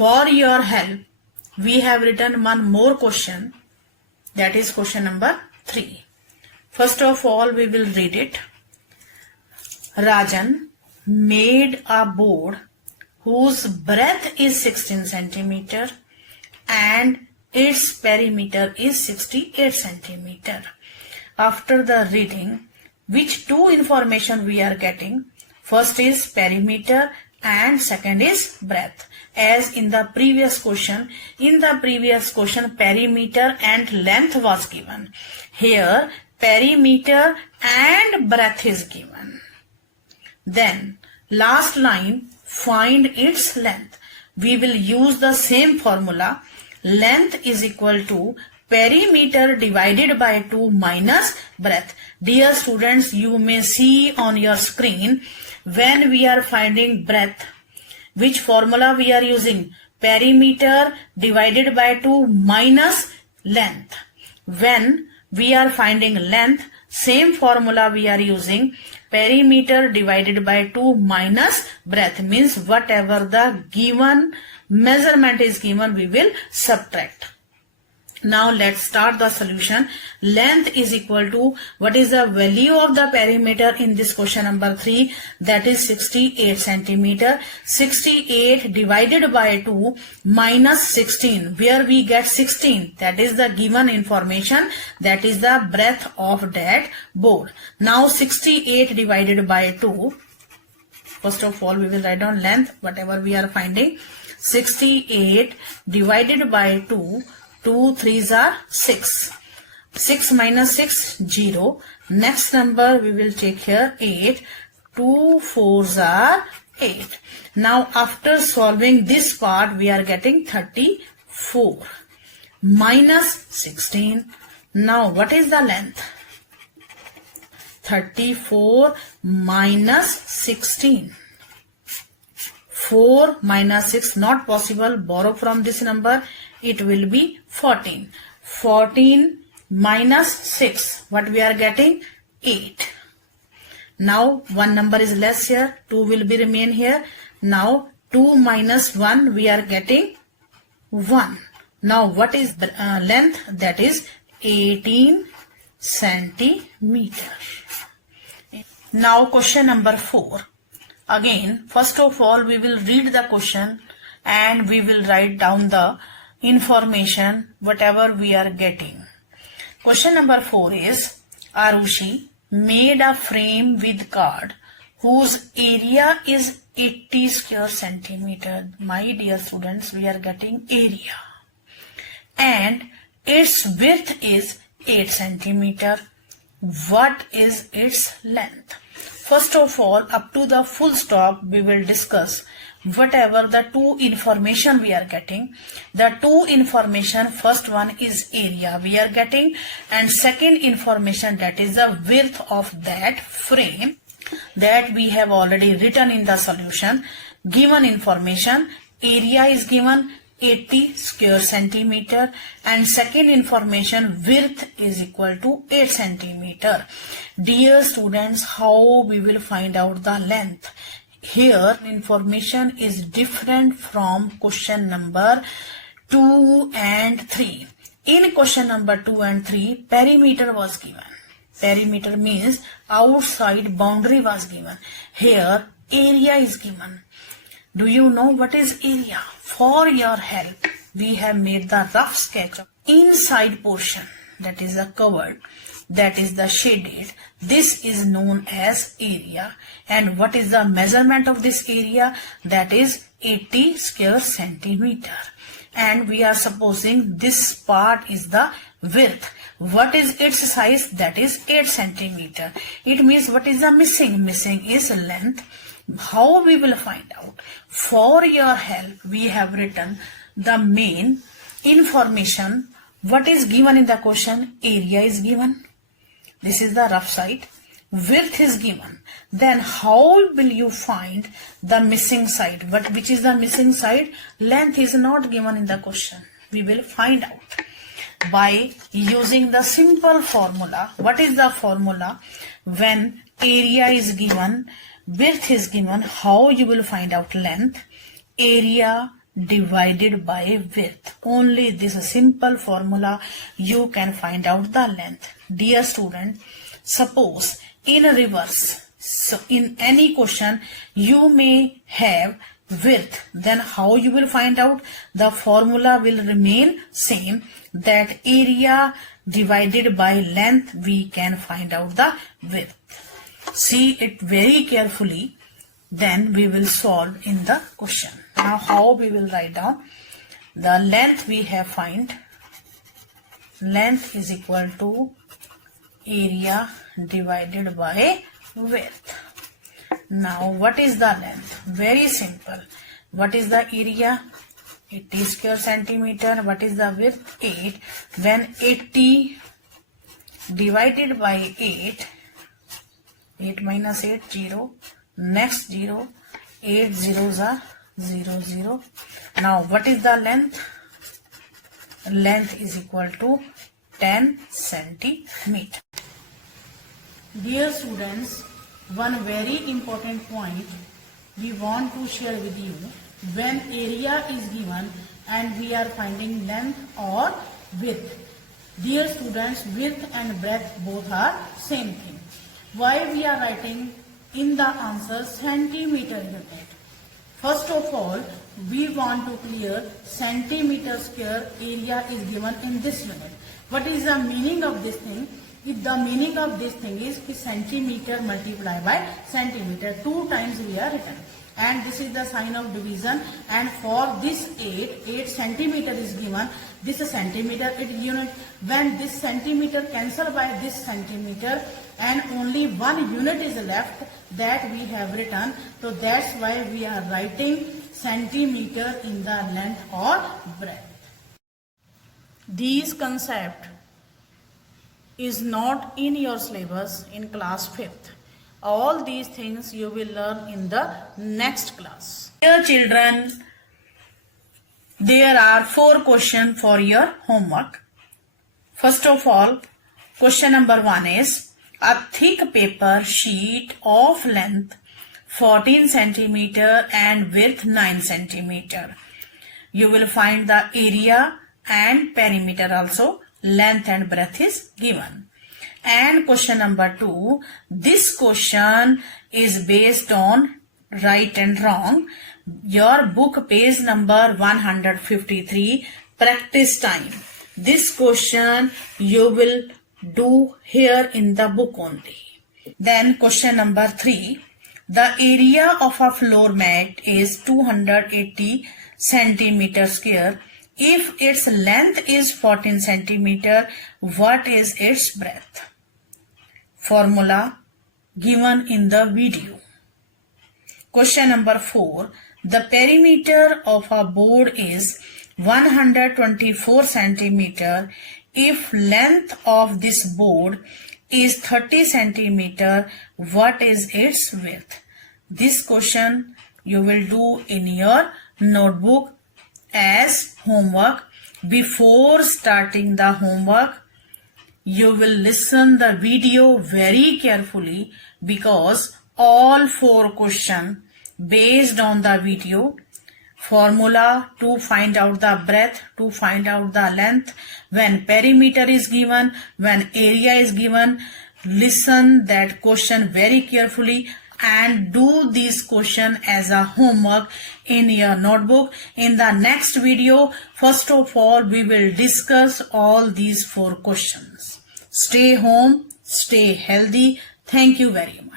For your help, we have written one more question, that is question number 3. First of all, we will read it. Rajan made a board whose breadth is 16 centimeter and its perimeter is 68 centimeter. After the reading, which two information we are getting? First is perimeter and second is breadth. As in the previous question, perimeter and length was given. Here perimeter and breadth is given. Then last line, find its length. We will use the same formula. Length is equal to perimeter divided by 2 minus breadth. Dear students, you may see on your screen, when we are finding breadth, which formula we are using? Perimeter divided by 2 minus length. When we are finding length, same formula we are using, perimeter divided by 2 minus breadth, means whatever the given measurement is given, we will subtract. Now let's start the solution. Length is equal to, what is the value of the perimeter in this question number 3? That is 68 centimeter. 68 divided by 2 minus 16. Where we get 16? That is the given information. That is the breadth of that board. Now 68 divided by 2. First of all, we will write down length, whatever we are finding. 68 divided by 2. 2 3s are 6. 6 minus 6, 0. Next number we will take here 8. 2 4s are 8. Now after solving this part, we are getting 34 minus 16. Now what is the length? 34 minus 16. 4 minus 6 not possible. Borrow from this number. It will be 14. 14 minus 6. What we are getting? 8. Now one number is less here. 2 will be remain here. Now 2 minus 1 we are getting 1. Now what is the length? That is 18 centimeter. Now question number 4. Again, first of all, we will read the question and we will write down the information, whatever we are getting. Question number 4 is, Arushi made a frame with card whose area is 80 square centimeter. My dear students, we are getting area. And its width is 8 centimeter. What is its length? First of all, up to the full stop, we will discuss whatever the two information we are getting. The two information, first one is area we are getting, and second information, that is the width of that frame, that we have already written in the solution. Given information, area is given 80 square centimeter, and second information, width is equal to 8 centimeter. Dear students, how we will find out the length? Here information is different from question number 2 and 3. In question number 2 and 3, perimeter was given. Perimeter means outside boundary was given. Here area is given. Do you know what is area? For your help, we have made the rough sketch of inside portion, that is the covered, that is the shaded. This is known as area. And what is the measurement of this area? That is 80 square centimeter. And we are supposing this part is the width. What is its size? That is 8 centimeter. It means what is the missing? Missing is length. How we will find out? For your help, we have written the main information. What is given in the question? Area is given. This is the rough side. Width is given. Then how will you find the missing side? Which is the missing side? Length is not given in the question. We will find out by using the simple formula. What is the formula? When area is given, width is given, how you will find out length? Area divided by width. Only this simple formula you can find out the length. Dear student, suppose in reverse, so in any question you may have width, then how you will find out? The formula will remain same, that area divided by length we can find out the width. See it very carefully, then we will solve in the question. Now how we will write down? The length we have find, length is equal to area divided by width. Now what is the length? Very simple. What is the area? 80 square centimeter. What is the width? 8. When 80 divided by 8, 8 minus 8, 0. Next 0, 8 zeros are 0, 0. Now what is the length? Length is equal to 10 centimeter. Dear students, one very important point we want to share with you. When area is given and we are finding length or width. Dear students, width and breadth both are same thing. Why we are writing in the answer centimeter unit? First of all, we want to clear centimeter square area is given in this unit. What is the meaning of this thing? If the meaning of this thing is centimeter multiplied by centimeter, 2 times we are written. And this is the sign of division, and for this 8 centimeter is given, this is centimeter unit. When this centimeter cancel by this centimeter and only 1 unit is left, that we have written. So that's why we are writing centimeter in the length or breadth. These concept is not in your syllabus in class 5th. All these things you will learn in the next class. Dear children, there are 4 questions for your homework. First of all, question number 1 is, a thick paper sheet of length 14 centimeter and width 9 centimeter. You will find the area and perimeter also. Length and breadth is given. And question number 2, this question is based on right and wrong. Your book page number 153, practice time. This question you will do here in the book only. Then question number 3, the area of a floor mat is 280 centimeter square. If its length is 14 centimeter, what is its breadth? Formula given in the video. Question number 4. The perimeter of a board is 124 centimeter. If length of this board is 30 centimeter, what is its width? This question you will do in your notebook as homework. Before starting the homework, you will listen the video very carefully, because all 4 questions based on the video. Formula to find out the breadth, to find out the length, when perimeter is given, when area is given. Listen that question very carefully and do this question as a homework in your notebook. In the next video, first of all, we will discuss all these 4 questions. Stay home, stay healthy. Thank you very much.